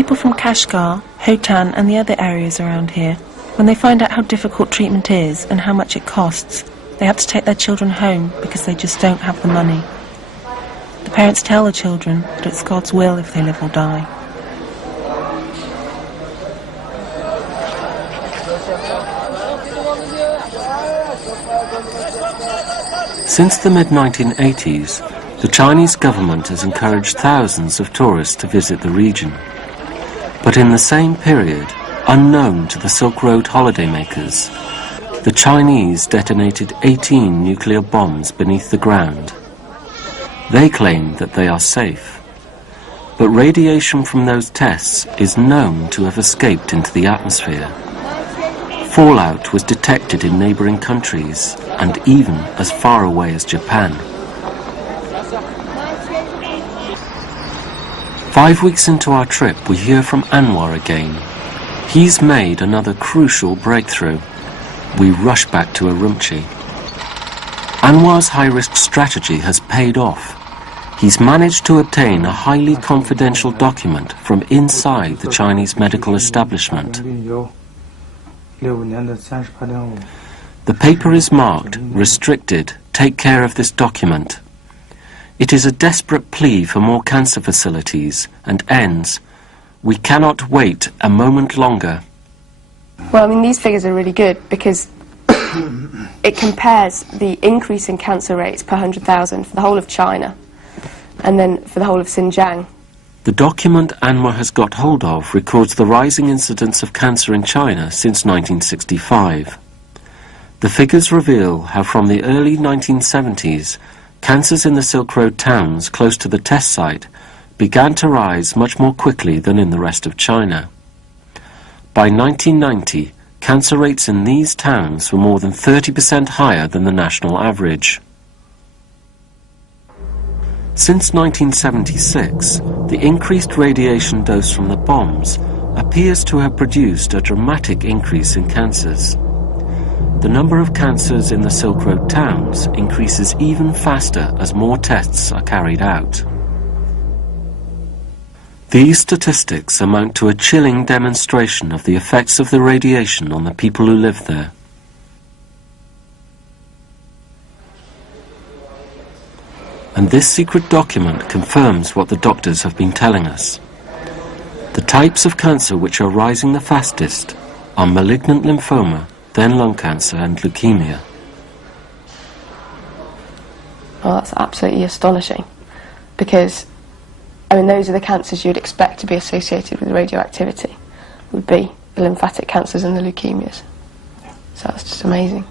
People from Kashgar, Hotan and the other areas around here, when they find out how difficult treatment is and how much it costs, they have to take their children home because they just don't have the money. The parents tell the children that it's God's will if they live or die. Since the mid-1980s, the Chinese government has encouraged thousands of tourists to visit the region. But in the same period, unknown to the Silk Road holidaymakers, the Chinese detonated 18 nuclear bombs beneath the ground. They claim that they are safe, but radiation from those tests is known to have escaped into the atmosphere. Fallout was detected in neighbouring countries and even as far away as Japan. 5 weeks into our trip, we hear from Anwar again. He's made another crucial breakthrough. We rush back to Urumqi. Anwar's high-risk strategy has paid off. He's managed to obtain a highly confidential document from inside the Chinese medical establishment. The paper is marked, restricted, take care of this document. It is a desperate plea for more cancer facilities and ends, we cannot wait a moment longer. Well, I mean, these figures are really good because it compares the increase in cancer rates per 100,000 for the whole of China and then for the whole of Xinjiang. The document Anwar has got hold of records the rising incidence of cancer in China since 1965. The figures reveal how from the early 1970s, cancers in the Silk Road towns close to the test site began to rise much more quickly than in the rest of China. By 1990, cancer rates in these towns were more than 30% higher than the national average. Since 1976, the increased radiation dose from the bombs appears to have produced a dramatic increase in cancers. The number of cancers in the Silk Road towns increases even faster as more tests are carried out. These statistics amount to a chilling demonstration of the effects of the radiation on the people who live there. And this secret document confirms what the doctors have been telling us. The types of cancer which are rising the fastest are malignant lymphoma, then lung cancer and leukemia. Well, that's absolutely astonishing because, I mean, those are the cancers you'd expect to be associated with radioactivity, would be the lymphatic cancers and the leukemias. So that's just amazing.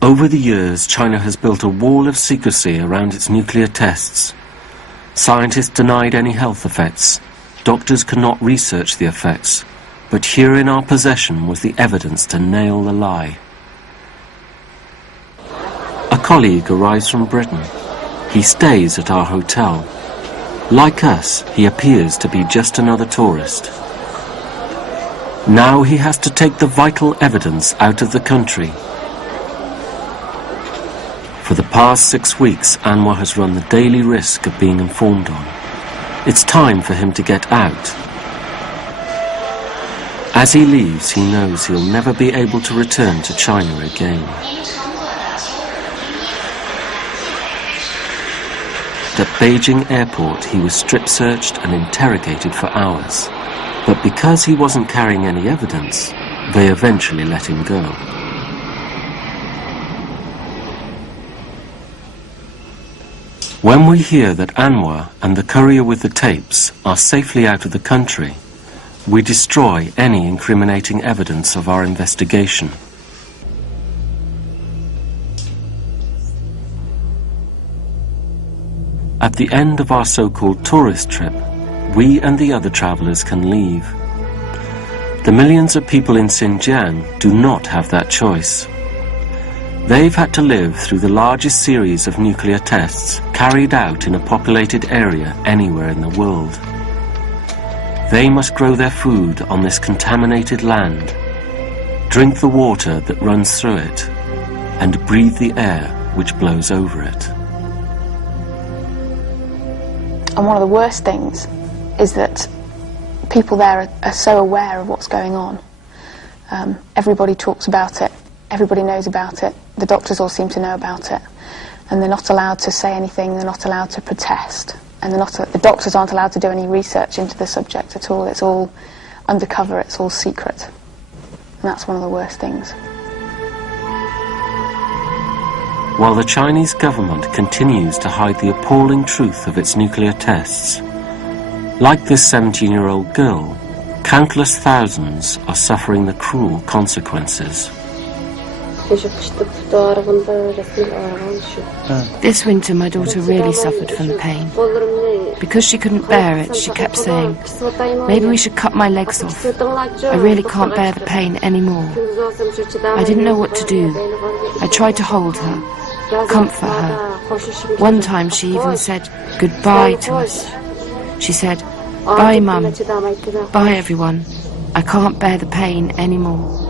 Over the years, China has built a wall of secrecy around its nuclear tests. Scientists denied any health effects. Doctors could not research the effects. But here in our possession was the evidence to nail the lie. A colleague arrives from Britain. He stays at our hotel. Like us, he appears to be just another tourist. Now he has to take the vital evidence out of the country. For the past 6 weeks, Anwar has run the daily risk of being informed on. It's time for him to get out. As he leaves, he knows he'll never be able to return to China again. At Beijing airport, he was strip-searched and interrogated for hours. But because he wasn't carrying any evidence, they eventually let him go. When we hear that Anwar and the courier with the tapes are safely out of the country, we destroy any incriminating evidence of our investigation. At the end of our so-called tourist trip, we and the other travellers can leave. The millions of people in Xinjiang do not have that choice. They've had to live through the largest series of nuclear tests carried out in a populated area anywhere in the world. They must grow their food on this contaminated land, drink the water that runs through it, and breathe the air which blows over it. And one of the worst things is that people there are so aware of what's going on. Everybody talks about it, everybody knows about it, the doctors all seem to know about it, and they're not allowed to say anything, they're not allowed to protest, and the doctors aren't allowed to do any research into the subject at all. It's all undercover, it's all secret, and that's one of the worst things. While the Chinese government continues to hide the appalling truth of its nuclear tests, like this 17-year-old girl, countless thousands are suffering the cruel consequences. This winter my daughter really suffered from the pain. Because she couldn't bear it, she kept saying, maybe we should cut my legs off. I really can't bear the pain anymore. I didn't know what to do. I tried to hold her, comfort her. One time she even said goodbye to us. She said, bye Mum, bye everyone, I can't bear the pain anymore.